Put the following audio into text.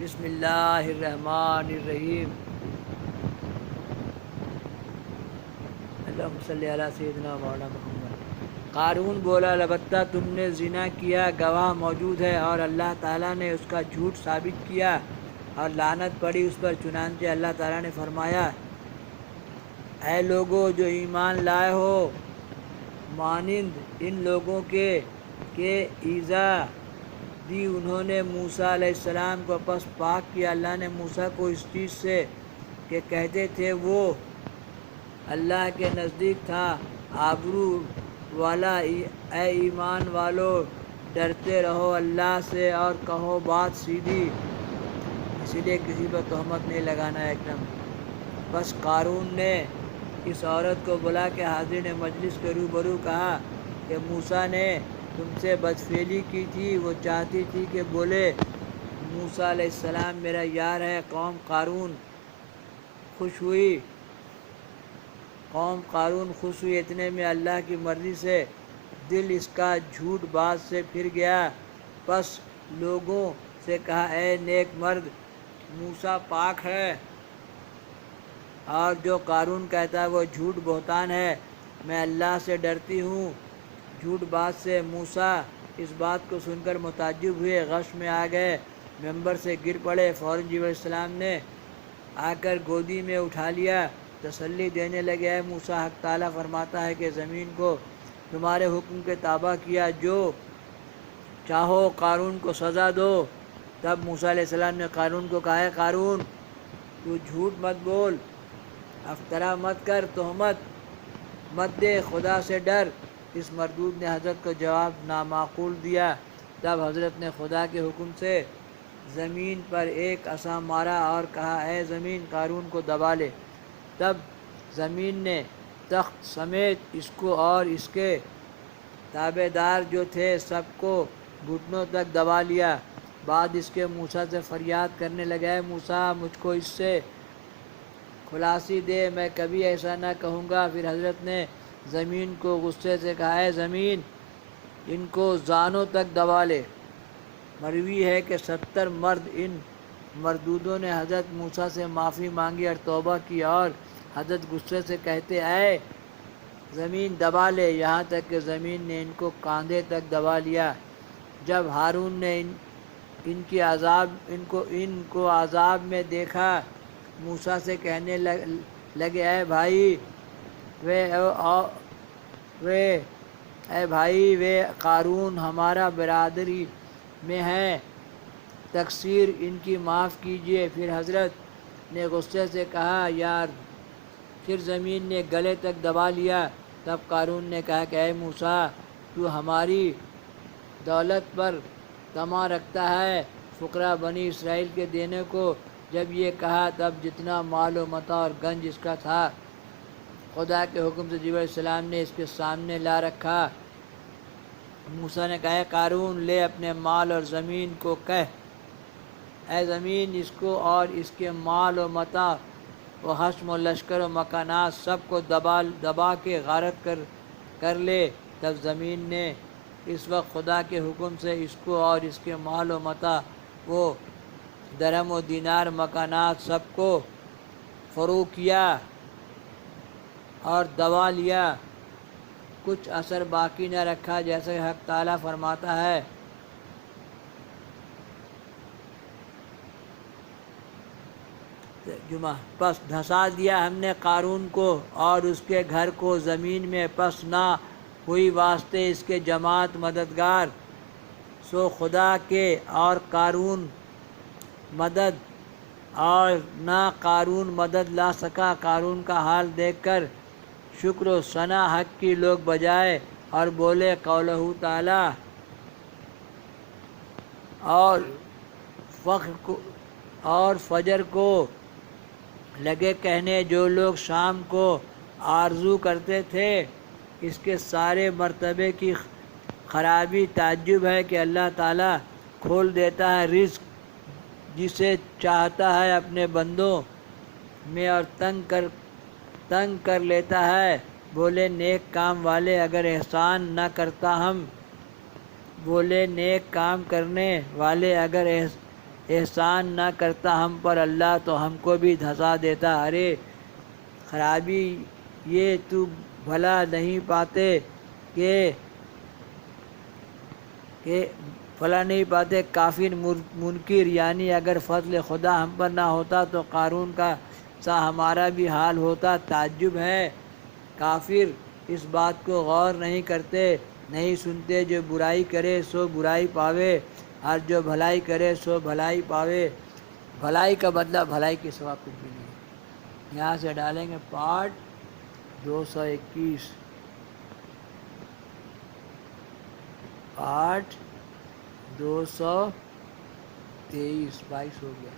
بسم اللہ الرحمن الرحیم۔ اللہم صلی علی سیدنا مولانا محمد۔ قارون بولا البتہ تم نے زنا کیا، گواہ موجود ہے اور اللہ تعالیٰ نے اس کا جھوٹ ثابت کیا اور لعنت پڑی اس پر۔ چنانچہ اللہ تعالیٰ نے فرمایا، اے لوگو جو ایمان لائے ہو، مانند ان لوگوں کے کہ ایذا دی انہوں نے موسیٰ علیہ السلام کو پس پاک کیا اللہ نے موسیٰ کو اس چیز سے کہ کہتے تھے وہ اللہ کے نزدیک تھا آبرو والا۔ اے ایمان والو، ڈرتے رہو اللہ سے اور کہو بات سیدھی، اسی لیے کسی پر تہمت نہیں لگانا ایک دم۔ بس قارون نے اس عورت کو بلا کے حاضرین مجلس کے روبرو کہا کہ موسیٰ نے تم سے بدفعلی کی تھی، وہ چاہتی تھی کہ بولے موسیٰ علیہ السلام میرا یار ہے۔ قوم قارون خوش ہوئی اتنے میں اللہ کی مرضی سے دل اس کا جھوٹ باز سے پھر گیا۔ پس لوگوں سے کہا، اے نیک مرد، موسیٰ پاک ہے اور جو قارون کہتا ہے وہ جھوٹ بہتان ہے، میں اللہ سے ڈرتی ہوں جھوٹ باز سے۔ موسیٰ اس بات کو سن کر متعجب ہوئے، غش میں آ گئے، ممبر سے گر پڑے۔ فوراً جبرائیل علیہ السلام نے آ کر گودی میں اٹھا لیا، تسلی دینے لگے، اے موسیٰ حق تعالیٰ فرماتا ہے کہ زمین کو تمہارے حکم کے تابع کیا، جو چاہو قارون کو سزا دو۔ تب موسیٰ علیہ السلام نے قارون کو کہا، اے قارون، تو جھوٹ مت بول، افطرا مت کر، تہمت مت دے، خدا سے ڈر۔ اس مردود نے حضرت کو جواب نامعقول دیا۔ تب حضرت نے خدا کے حکم سے زمین پر ایک عصا مارا اور کہا، اے زمین قارون کو دبا لے۔ تب زمین نے تخت سمیت اس کو اور اس کے تابع دار جو تھے سب کو گھٹنوں تک دبا لیا۔ بعد اس کے موسیٰ سے فریاد کرنے لگا، اے موسیٰ مجھ کو اس سے خلاصی دے، میں کبھی ایسا نہ کہوں گا۔ پھر حضرت نے زمین کو غصے سے کہا، اے زمین ان کو زانوں تک دبا لے۔ مروی ہے کہ 70 مرد ان مردودوں نے حضرت موسیٰ سے معافی مانگی اور توبہ کی اور حضرت غصے سے کہتے، اے زمین دبا لے، یہاں تک کہ زمین نے ان کو کاندھے تک دبا لیا۔ جب ہارون نے ان کو عذاب میں دیکھا، موسیٰ سے کہنے لگے، اے بھائی وے قارون ہمارا برادری میں ہے، تقصیر ان کی معاف کیجیے۔ پھر حضرت نے غصے سے کہا، یار، پھر زمین نے گلے تک دبا لیا۔ تب قارون نے کہا کہ اے موسیٰ، تو ہماری دولت پر طمع رکھتا ہے، فقراء بنی اسرائیل کے دینے کو۔ جب یہ کہا تب جتنا مال و متاع اور گنج اس کا تھا خدا کے حکم سے جبرائیل علیہ السلام نے اس کے سامنے لا رکھا۔ موسیٰ نے کہا، اے قارون، لے اپنے مال اور زمین کو کہہ، اے زمین اس کو اور اس کے مال و متاع و حشم و لشکر و مکانات سب کو دبا کے غارت کر لے۔ تب زمین نے اس وقت خدا کے حکم سے اس کو اور اس کے مال و متاع و درہم و دینار مکانات سب کو فروغ کیا اور دبا لیا، کچھ اثر باقی نہ رکھا، جیسے حق تعالیٰ فرماتا ہے، پس دھسا دیا ہم نے قارون کو اور اس کے گھر کو زمین میں، پس نہ ہوئی واسطے اس کے جماعت مددگار، سو خدا کے اور قارون مدد، اور نہ قارون مدد لا سکا۔ قارون کا حال دیکھ کر شکر و ثنا حق کی لوگ بجائے اور بولے قولہ تعالی، اور فجر کو لگے کہنے، جو لوگ شام کو آرزو کرتے تھے اس کے سارے مرتبے کی خرابی۔ تعجب ہے کہ اللہ تعالیٰ کھول دیتا ہے رزق جسے چاہتا ہے اپنے بندوں میں اور تنگ کر لیتا ہے۔ بولے نیک کام والے اگر احسان نہ کرتا ہم، بولے نیک کام کرنے والے اگر احسان نہ کرتا ہم پر اللہ تو ہم کو بھی دھسا دیتا. ارے خرابی یہ تو بھلا نہیں پاتے کہ بھلا نہیں پاتے کافر منکر، یعنی اگر فضل خدا ہم پر نہ ہوتا تو قارون کا سا ہمارا بھی حال ہوتا. تعجب ہے کافر اس بات کو غور نہیں کرتے، نہیں سنتے. جو برائی کرے سو برائی پاوے، اور جو بھلائی کرے سو بھلائی پاوے. بھلائی کا بدلہ بھلائی کے سوا کچھ بھی نہیں. یہاں سے ڈالیں گے پارٹ 221، پارٹ 223، 22 ہو گیا.